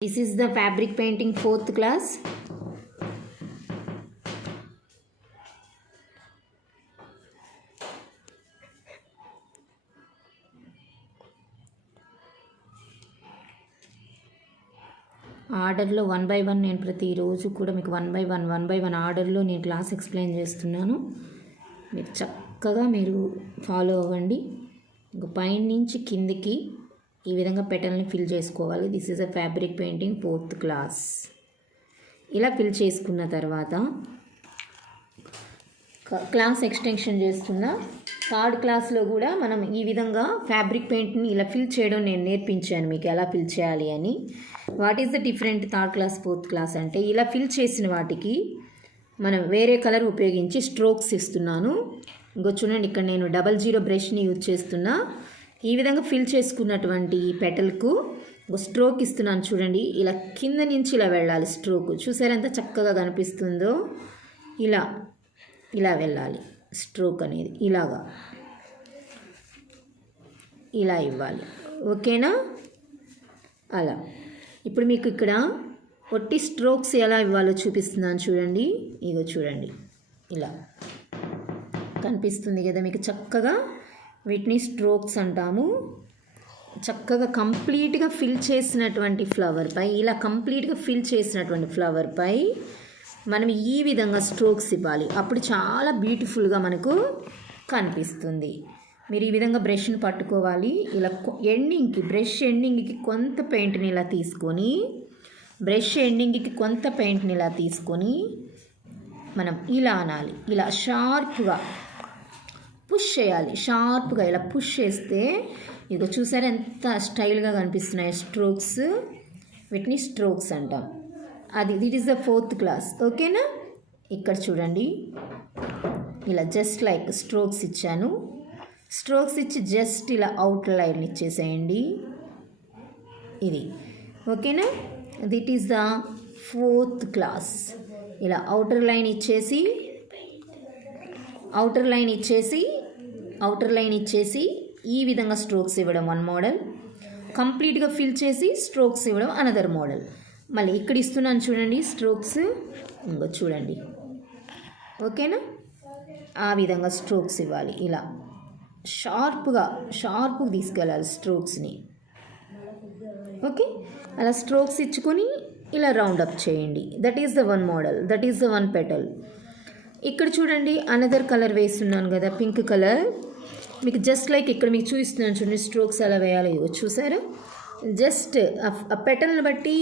This is the fabric painting 4th class. ఆర్డర్లో 1 by 1 నేను ప్రతిరోజు కూడా మీకు 1 by 1 ఆర్డర్లో నేను క్లాస్ ఎక్స్ప్లెయిన్ చేస్తున్నాను. మీరు చక్కగా ఫాలో అవ్వండి. ఇంకా పైన నుంచి కిందికి ఈ విధంగా పెటల్ని ఫిల్ చేసుకోవాలి. This is a fabric painting 4th class. ఇలా ఫిల్ చేసుకున్న తర్వాత క్లాస్ ఎక్స్టెన్షన్ చేస్తున్న 3rd క్లాస్లో కూడా మనం ఈ విధంగా ఫ్యాబ్రిక్ పెయింట్ని ఇలా ఫిల్ చేయడం నేను నేర్పించాను మీకు ఎలా ఫిల్ చేయాలి అని. What is the different 3rd class 4th class అంటే ఇలా ఫిల్ చేసిన వాటికి మనం వేరే కలర్ ఉపయోగించి స్ట్రోక్స్ ఇస్తున్నాను. ఇంకో చూడండి, ఇక్కడ నేను 00 బ్రష్ని యూజ్ చేస్తున్నా. ఈ విధంగా ఫిల్ చేసుకున్నటువంటి పెటల్కు ఒక స్ట్రోక్ ఇస్తున్నాను చూడండి. ఇలా కింద నుంచి ఇలా వెళ్ళాలి స్ట్రోక్. చూసారా ఎంత చక్కగా కనిపిస్తుందో. ఇలా ఇలా వెళ్ళాలి స్ట్రోక్ అనేది. ఇలా ఇవ్వాలి. ఓకేనా? అలా ఇప్పుడు మీకు ఇక్కడ ఒట్టి స్ట్రోక్స్ ఎలా ఇవ్వాలో చూపిస్తున్నాను చూడండి. ఇగో చూడండి, ఇలా కనిపిస్తుంది కదా మీకు. చక్కగా వీటిని స్ట్రోక్స్ అంటాము. చక్కగా కంప్లీట్గా ఫిల్ చేసినటువంటి ఫ్లవర్పై ఇలా కంప్లీట్గా ఫిల్ చేసినటువంటి ఫ్లవర్పై మనం ఈ విధంగా స్ట్రోక్స్ ఇవ్వాలి. అప్పుడు చాలా బ్యూటిఫుల్గా మనకు కనిపిస్తుంది. మీరు ఈ విధంగా బ్రష్ని పట్టుకోవాలి. ఇలా బ్రష్ ఎండింగ్కి కొంత పెయింట్ని ఇలా తీసుకొని మనం ఇలా అనాలి. ఇలా షార్ప్గా పుష్ చేయాలి. షార్ప్గా ఇలా పుష్ చేస్తే ఇక చూసారా ఎంత స్టైల్గా కనిపిస్తున్నాయి స్ట్రోక్స్. వీటిని స్ట్రోక్స్ అంటాం. దిట్ ఈస్ ద 4th క్లాస్. ఓకేనా? ఇక్కడ చూడండి, ఇలా జస్ట్ లైక్ స్ట్రోక్స్ ఇచ్చాను. స్ట్రోక్స్ ఇచ్చి జస్ట్ ఇలా అవుట్ లైన్ ఇచ్చేసేయండి. ఇది ఓకేనా? దిట్ ఈస్ ద 4th క్లాస్. ఇలా అవుటర్ లైన్ ఇచ్చేసి ఈ విధంగా స్ట్రోక్స్ ఇవ్వడం 1 మోడల్. కంప్లీట్గా ఫిల్ చేసి స్ట్రోక్స్ ఇవ్వడం అనదర్ మోడల్. మళ్ళీ ఇక్కడ ఇస్తున్నాను చూడండి స్ట్రోక్స్. ఇంకో చూడండి. ఓకేనా? ఆ విధంగా స్ట్రోక్స్ ఇవ్వాలి. ఇలా షార్ప్గా తీసుకెళ్ళాలి స్ట్రోక్స్ని. ఓకే? అలా స్ట్రోక్స్ ఇచ్చుకొని ఇలా రౌండ్ అప్ చేయండి. That is the 1 model. That is the 1 petal. ఇక్కడ చూడండి, అనదర్ కలర్ వేస్తున్నాను కదా, పింక్ కలర్. మీకు జస్ట్ లైక్ ఇక్కడ మీకు చూపిస్తున్నాను చూడండి స్ట్రోక్స్ ఎలా వేయాలో. చూసారా? జస్ట్ ఆ పెటల్ని బట్టి